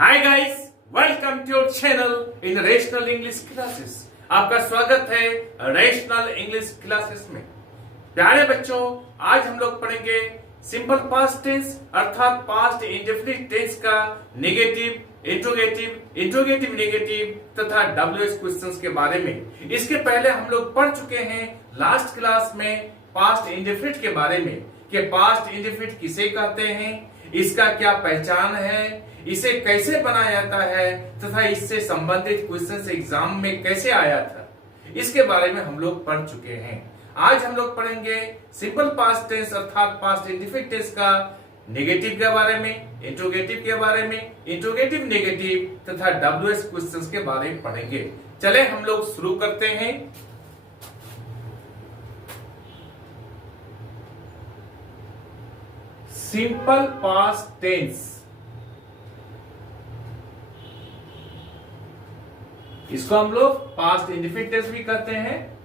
Hi guys, welcome to your channel in rational English classes. आपका स्वागत है rational English classes में। प्यारे बच्चों, आज हम लोग पढ़ेंगे सिंपल पास्ट टेंस अर्थात पास्ट इंडेफिनिट टेंस का नेगेटिव, इंट्रोगेटिव नेगेटिव तथा डब्ल्यूएच क्वेश्चंस के बारे में। इसके पहले हम लोग पढ़ चुके हैं लास्ट क्लास में पास्ट इंडेफिनिट के बारे में कि पास्ट इंडेफिनिट किसे कहते हैं, इसका क्या पहचान है, इसे कैसे बनाया जाता है तथा इससे संबंधित क्वेश्चंस एग्जाम में कैसे आया था, इसके बारे में हम लोग पढ़ चुके हैं। आज हम लोग पढ़ेंगे सिंपल पास्ट टेंस अर्थात पास्ट इंडेफिनिट टेंस का नेगेटिव के बारे में, इंट्रोगेटिव के बारे में, इंट्रोगेटिव नेगेटिव तथा डब्ल्यूएच क्वेश्चंस के बारे में पढ़ेंगे। चले हम लोग शुरू करते हैं। सिंपल पास्ट टेंस, इसको हम लोग पास्ट इंडेफिनिट टेंस भी कहते हैं।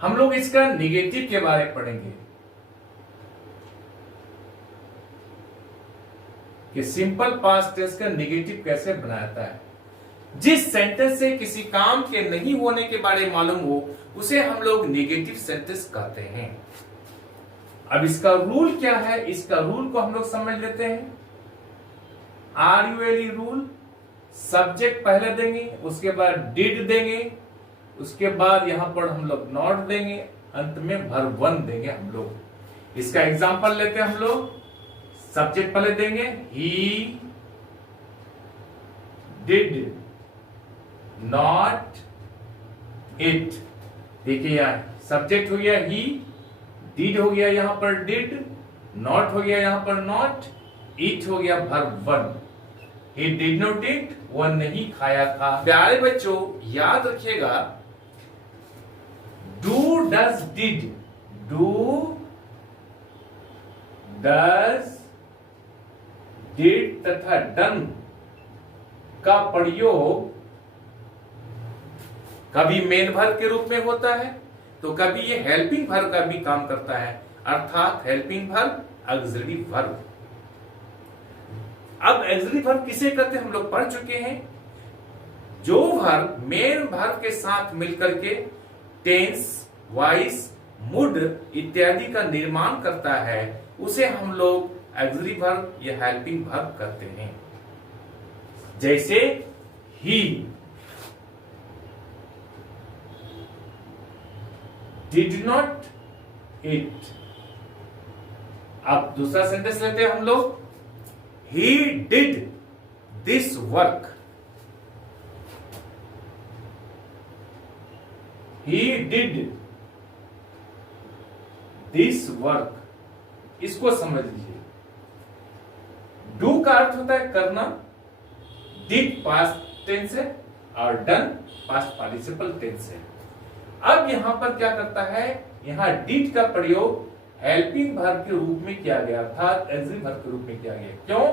हम लोग इसका नेगेटिव के बारे में पढ़ेंगे कि सिंपल पास्ट टेंस का नेगेटिव कैसे बनाता है। जिस सेंटेंस से किसी काम के नहीं होने के बारे में मालूम हो उसे हम लोग नेगेटिव सेंटेंस कहते हैं। अब इसका रूल क्या है, इसका रूल को हम लोग समझ लेते हैं। RULE रूल, सब्जेक्ट पहले देंगे, उसके बाद डिड देंगे, उसके बाद यहां पर हम लोग नॉट देंगे, अंत में verb 1 देंगे हम लोग। इसका एग्जांपल लेते हैं हम लोग। सब्जेक्ट पहले देंगे, ही डिड नॉट इट। देखिए यार, सब्जेक्ट हो गया ही, डिड हो गया यहां पर डिड, नॉट हो गया यहां पर नॉट, इट हो गया verb 1। He did not it, वह नहीं खाया था। प्यारे बच्चों याद रखिएगा, do does did, do does did तथा डन का प्रयोग कभी मेन वर्ब के रूप में होता है तो कभी ये हेल्पिंग वर्ब का भी काम करता है अर्थात हेल्पिंग वर्ब, ऑक्सिलरी वर्ब। अब ऑक्सिलरी वर्ब किसे कहते हैं हम लोग पढ़ चुके हैं। जो वर्ब मेन वर्ब के साथ मिलकर के टेंस, वॉइस, मूड इत्यादि का निर्माण करता है उसे हम लोग ऑक्सिलरी वर्ब या हेल्पिंग वर्ब कहते हैं। जैसे ही डिड नॉट इट। अब दूसरा सेंटेंस लेते हैं हम लोग, he did this work, he did this work. इसको समझ लीजिए। डू का अर्थ होता है करना, डिड पास्ट टेंस है और डन पास्ट पार्टिसिपल टेंस है। अब यहां पर क्या करता है, यहां डिड का प्रयोग हेल्पिंग वर्ब के रूप में किया गया अर्थात ऑक्सिलरी वर्ब के रूप में किया गया। क्यों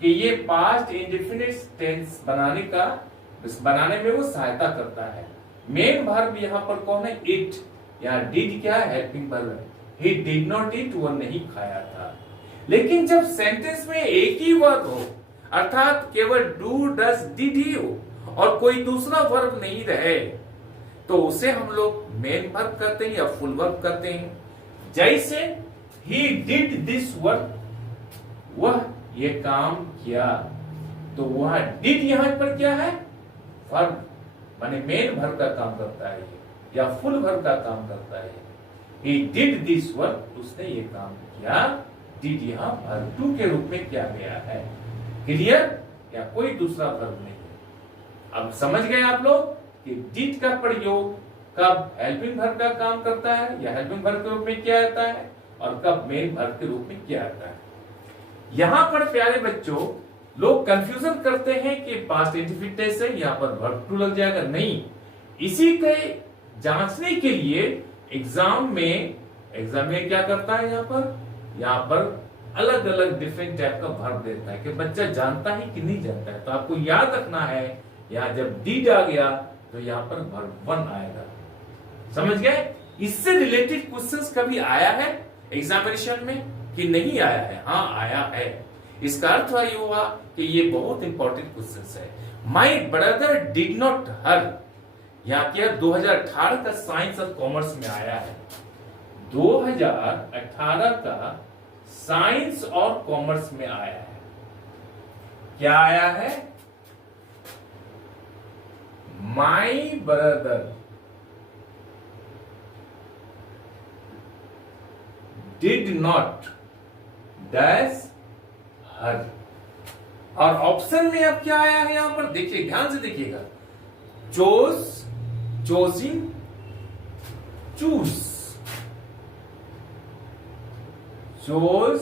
कि ये पास्ट इंडेफिनिट टेंस बनाने में वो सहायता करता है। मेन वर्ब यहां पर कौन है, इट। यहां डिड क्या है, हेल्पिंग वर्ब है। ही डिड नॉट ईट, वो नहीं खाया था। लेकिन जब सेंटेंस में एक ही वर्ब हो अर्थात केवल डू डज डिड ही हो और कोई दूसरा वर्ब नहीं रहे तो उसे हम लोग मेन वर्ब कहते हैं या फुल वर्ब कहते हैं। जैसे ही डिड दिस वर्क, वह ये काम किया, तो वह डिड यहां पर क्या है, वर्ब माने मेन वर्ब का काम करता है या फुल वर्ब का काम करता है। ही डिड दिस वर्क, उसने ये काम किया। डिड यहां वर्ब 2 के रूप में किया गया है। क्लियर, या कोई दूसरा वर्ब नहीं है। अब समझ गए आप लोग कि डिड का प्रयोग कब हेल्पिंग वर्ब का काम करता है या हेल्पिंग वर्ब के रूप में किया जाता है और कब मेन वर्ब के रूप में किया जाता है। यहां पर प्यारे बच्चों लोग कंफ्यूजन करते हैं कि पास्ट इंडेफिनिट टेंस है, यहां पर वर्ब 2 लग जाएगा। नहीं, इसी के जांचने के लिए एग्जाम में क्या करता है, यहां पर अलग अलग डिफरेंट टाइप का वर्ब देता है कि बच्चा जानता है कि नहीं जानता है। तो आपको याद रखना है यहां जब डिड आ गया तो यहां पर वर्ब वन आएगा। समझ गए? इससे रिलेटेड क्वेश्चंस कभी आया है एग्जामिनेशन में कि नहीं आया है? हाँ आया है। इसका अर्थ ये हुआ कि ये बहुत इंपॉर्टेंट क्वेश्चंस है। My brother did not her, यहां क्या 2018 का साइंस और कॉमर्स में आया है। 2018 का साइंस और कॉमर्स में आया है। क्या आया है? My brother did not dash her. और ऑप्शन में अब क्या आया है? यहां पर देखिए, ध्यान से देखिएगा। Chose, choosing, choose, chose,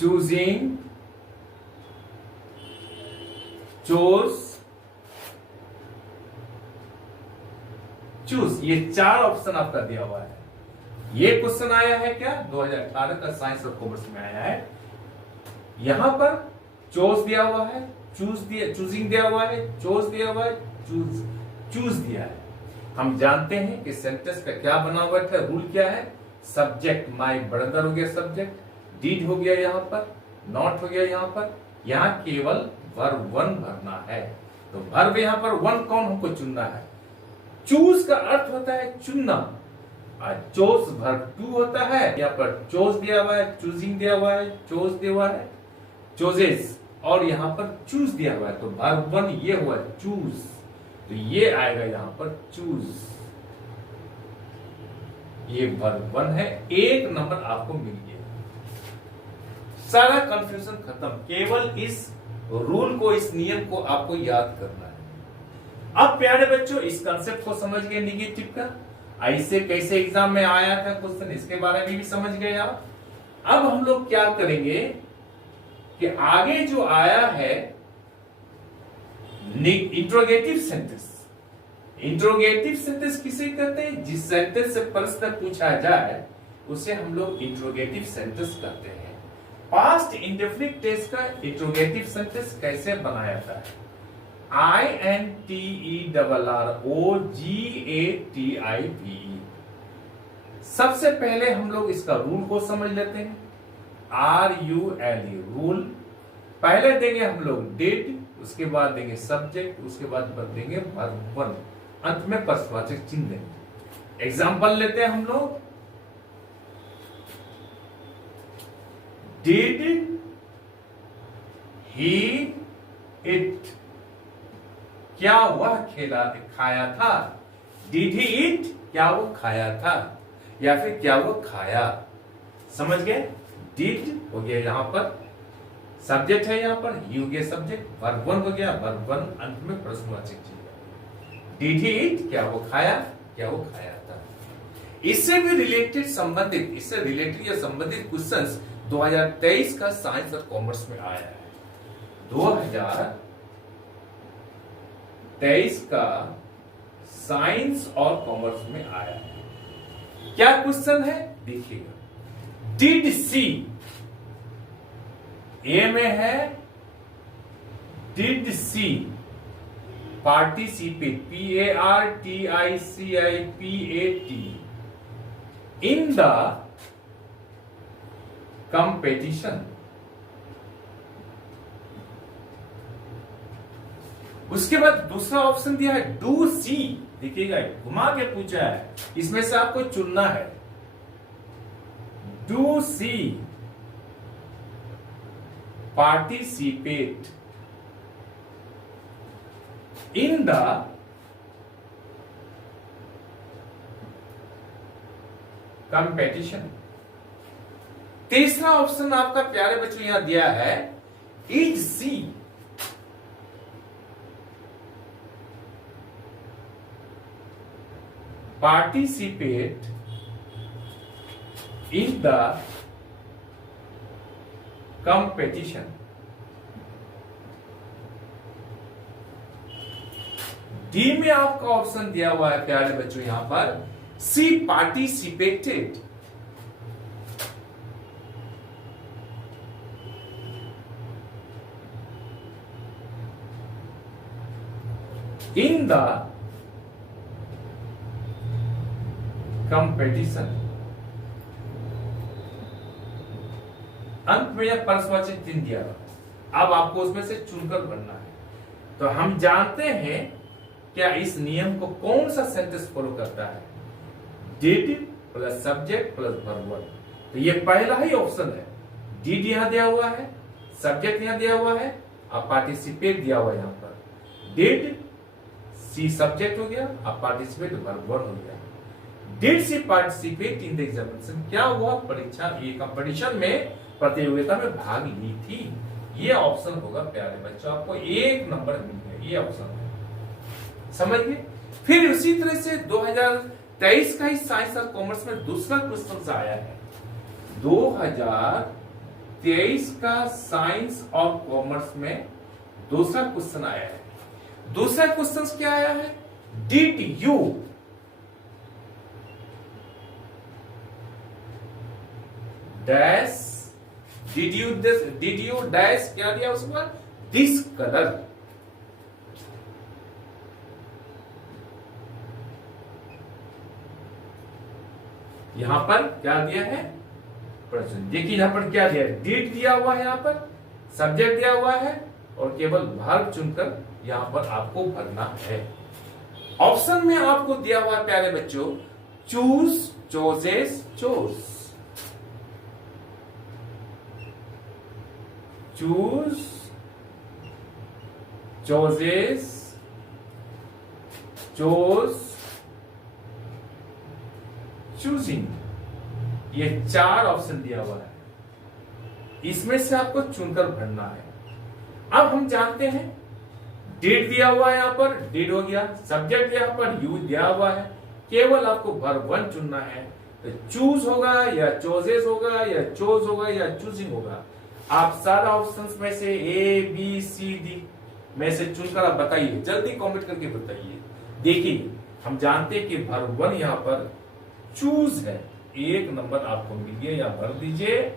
choosing, chose, choose, ये 4 ऑप्शन आपका दिया हुआ है। ये क्वेश्चन आया है क्या? 2018 का साइंस और कॉमर्स में आया है। यहां पर चोज दिया हुआ है, चूजिंग दिया हुआ है, चोज दिया हुआ है, चूज दिया है। हम जानते हैं कि सेंटेंस का क्या बनावट है, रूल क्या है? सब्जेक्ट माय ब्रदर हो गया सब्जेक्ट, डिड हो गया यहां पर, नॉट हो गया यहां पर, यहां केवल वर्ब वन भरना है। तो वर्ब यहां पर वन कौन हमको चुनना है? चूज का अर्थ होता है चुनना, और चोज वर्ब टू होता है। यहाँ पर चोज दिया हुआ है, चूजिंग दिया हुआ है, चोज दिया हुआ है, चोजेस, और यहाँ पर चूज दिया हुआ है। तो वर्ब वन ये हुआ चूज, तो ये आएगा यहाँ पर चूज। ये वर्ब वन है। 1 नंबर आपको मिल गया। सारा कंफ्यूजन खत्म। केवल इस रूल को, इस नियम को आपको याद करना है। अब प्यारे बच्चों, इस कंसेप्ट को समझ गए निगेटिव का, ऐसे कैसे एग्जाम में आया था क्वेश्चन, इसके बारे में भी समझ गए आप। अब हम लोग क्या करेंगे कि आगे जो आया है इंट्रोगेटिव सेंटेंस। इंट्रोगेटिव सेंटेंस किसे कहते हैं? जिस सेंटेंस से प्रश्न पूछा जाए उसे हम लोग इंट्रोगेटिव सेंटेंस कहते हैं। पास्ट इंडेफिनिट टेंस का इंट्रोगेटिव सेंटेंस कैसे बनाया जाता है? INTERROGATIVE। सबसे पहले हम लोग इसका रूल को समझ लेते हैं। RULE rule. पहले देंगे हम लोग डिड, उसके बाद देंगे सब्जेक्ट, उसके बाद देंगे वर्ब वन, अंत में प्रश्नवाचक चिन्ह देंगे। एग्जाम्पल लेते हैं हम लोग। डिड ही इट, क्या वह खेला खाया था? डिड ही इट, क्या वो खाया था, या फिर क्या वो खाया? समझ गए? डिड हो गया यहां पर सब्जेक्ट है, यहां पर ही हो गया सब्जेक्ट, वर्ब वन हो गया, वर्ब वन अंत में प्रश्नवाचक चिन्ह। डिड ही इट, क्या वो खाया, क्या वो खाया था। इससे भी रिलेटेड संबंधित, इससे रिलेटेड या संबंधित क्वेश्चंस 2023 का साइंस और कॉमर्स में आया है। 2023 का साइंस और कॉमर्स में आया है। क्या क्वेश्चन है देखिएगा। डिड सी, ए में है did she participate, PARTICIPAT in the competition. उसके बाद दूसरा ऑप्शन दिया है डू सी। देखिएगा, घुमा के पूछा है, इसमें से आपको चुनना है। Do she participate in the competition. तीसरा ऑप्शन आपका प्यारे बच्चों यहां दिया है is she participate in the competition. D में आपका ऑप्शन दिया हुआ है प्यारे बच्चों यहां पर सी पार्टिसिपेटेड इन द कंपटीशन। अंत में यह प्रश्नवाचक चिन्ह दिया हुआ, अब आपको उसमें से चुनकर भरना है। तो हम जानते हैं क्या इस नियम को कौन सा सेंटेंस फॉलो करता है, did plus subject plus verb one. तो ये पहला ही ऑप्शन है, डिड यहां दिया हुआ है, सब्जेक्ट यहां दिया हुआ है और पार्टिसिपेट दिया हुआ है। यहां पर डिड सी सब्जेक्ट हो गया और पार्टिसिपेट वर्ब वन हो गया। Did she participate in the examination, क्या हुआ, परीक्षा ये कंपटीशन में प्रतियोगिता में भाग ली थी। ये ऑप्शन होगा प्यारे बच्चों, आपको 1 नंबर मिल गया, ये ऑप्शन है, समझ गए। फिर उसी तरह से 2023 का ही साइंस और कॉमर्स में दूसरा क्वेश्चन आया है। 2023 का साइंस और कॉमर्स में दूसरा क्वेश्चन आया है। दूसरा क्वेश्चन क्या आया है, did you dash, did you dash क्या दिया उसमें, दिस कलर। यहां पर क्या दिया है प्रश्न, देखिए यहां पर क्या दिया है, डिड दिया हुआ है, यहां पर सब्जेक्ट दिया हुआ है और केवल वर्ब चुनकर यहां पर आपको भरना है। ऑप्शन में आपको दिया हुआ है प्यारे बच्चों, choose, chooses, chose, choose, chooses, chose, choosing, ये 4 ऑप्शन दिया हुआ है, इसमें से आपको चुनकर भरना है। अब हम जानते हैं डिड दिया हुआ है, यहां पर डिड हो गया, सब्जेक्ट यहां पर यू दिया हुआ है, केवल आपको वर्ब वन चुनना है। तो चूज होगा या चोजेस होगा या चोज होगा या चूजिंग होगा। आप सारा ऑप्शंस में से ए बी सी डी में से चुनकर आप बताइए, जल्दी कमेंट करके बताइए। देखिए हम जानते हैं कि वर्ब वन यहां पर चूज है, 1 नंबर आपको मिल गया, या भर दीजिए,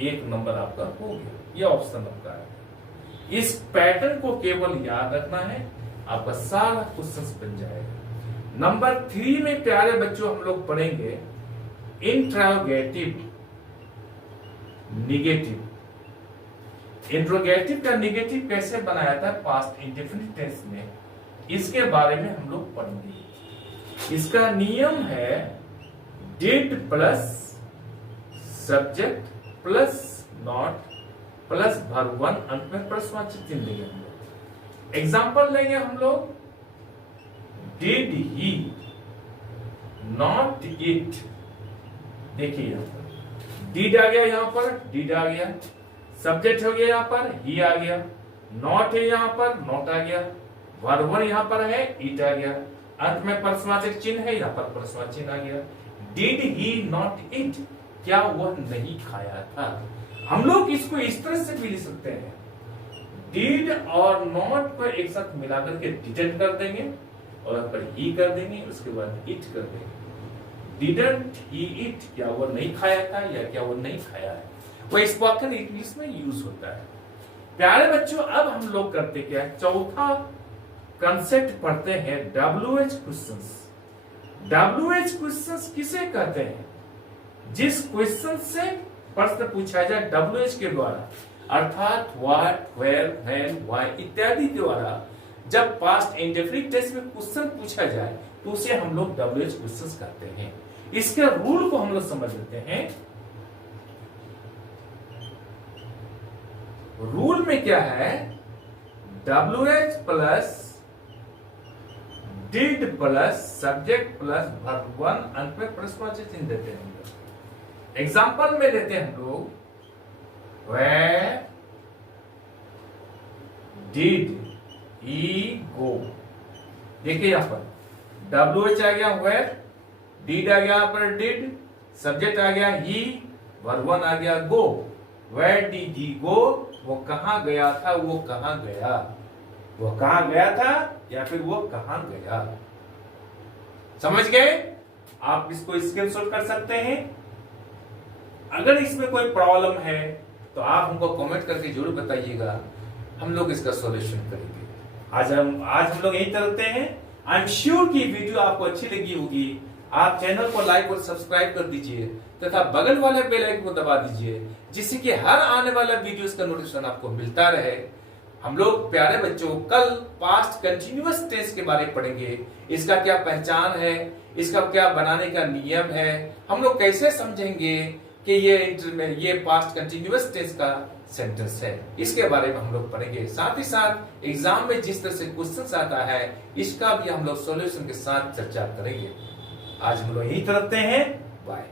1 नंबर आपका हो गया, ये ऑप्शन आपका है। इस पैटर्न को केवल याद रखना है, आपका सारा क्वेश्चन बन जाएगा। नंबर 3 में प्यारे बच्चों हम लोग पढ़ेंगे इंट्रोगेटिव निगेटिव। इंट्रोगेटिव का निगेटिव कैसे बनाया था पास्ट इंडेफिनिट टेंस में, इसके बारे में हम लोग पढ़ेंगे। इसका नियम है did plus subject plus not plus verb one, अंत में प्रश्नवाचक चिन्ह लेंगे हम लोग। एग्जाम्पल लेंगे हम लोग, डिड ही नॉट इट। देखिए यहां पर डिड आ गया, यहां पर डिड आ गया, सब्जेक्ट हो गया यहां पर ही आ गया, नॉट है यहां पर नॉट आ गया, वर्ब वन यहां पर है इट आ गया, अंत में प्रश्नवाचक चिन्ह है, यहां पर प्रश्नवाचक चिन्ह आ गया। डिड ही नॉट इट, क्या वह नहीं खाया था। हम लोग इसको इस तरह से भी लिख सकते हैं, डिड और नॉट को एक साथ मिलाकर के डिडंट कर देंगे और यहाँ पर ही कर देंगे, उसके बाद इट कर देंगे। डिडंट ही इट, क्या वो नहीं खाया था या क्या वो नहीं खाया है, वो स्पोकन इंग्लिश में यूज होता है। प्यारे बच्चों अब हम लोग करते क्या है, चौथा कंसेप्ट पढ़ते हैं WH क्वेश्चंस। WH क्वेश्चंस किसे कहते हैं, जिस क्वेश्चन से प्रश्न पूछा जाए WH के द्वारा, अर्थात व्हाट, वेयर, व्हेन, व्हाई इत्यादि के द्वारा जब पास्ट इंडेफिनिट टेंस में क्वेश्चन पूछा जाए तो उसे हम लोग WH क्वेश्चंस कहते हैं। इसके रूल को हम लोग समझ लेते हैं। रूल में क्या है, WH plus did plus subject plus verb one, अंत में प्रश्नवाचक चिन्ह देते हैं। एग्जाम्पल में देते हैं हम लोग, Where did he go। देखिए यहां पर WH आ गया where, did आ गया यहां पर did, सब्जेक्ट आ गया he, वर्ब वन आ गया go। Where did he go, वो कहां गया था, वो कहां गया, वो कहां गया था या फिर वो कहां गया। समझ गए, आप इसको स्क्रीनशॉट कर सकते हैं। अगर इसमें कोई प्रॉब्लम है तो आप हमको कमेंट करके जरूर बताइएगा, हम लोग इसका सॉल्यूशन करेंगे। आज हम लोग यहीं तरफते हैं। आई एम श्योर कि वीडियो आपको अच्छी लगी होगी। आप चैनल को लाइक और सब्सक्राइब कर दीजिए तथा बगल वाले बेल आइकन को दबा दीजिए, जिससे कि हर आने वाला वीडियोस का नोटिफिकेशन आपको मिलता रहे। हम लोग प्यारे बच्चों कल पास्ट कंटिन्यूअस टेंस के बारे में पढ़ेंगे। इसका क्या पहचान है, इसका क्या बनाने का नियम है, हम लोग कैसे समझेंगे कि ये पास्ट कंटिन्यूअस टेंस का सेंटेंस है, इसके बारे में हम लोग पढ़ेंगे। साथ ही साथ एग्जाम में जिस तरह से क्वेश्चन आता है इसका भी हम लोग सॉल्यूशन के साथ चर्चा करेंगे। आज हम लोग यहीं तरफते हैं। बाय।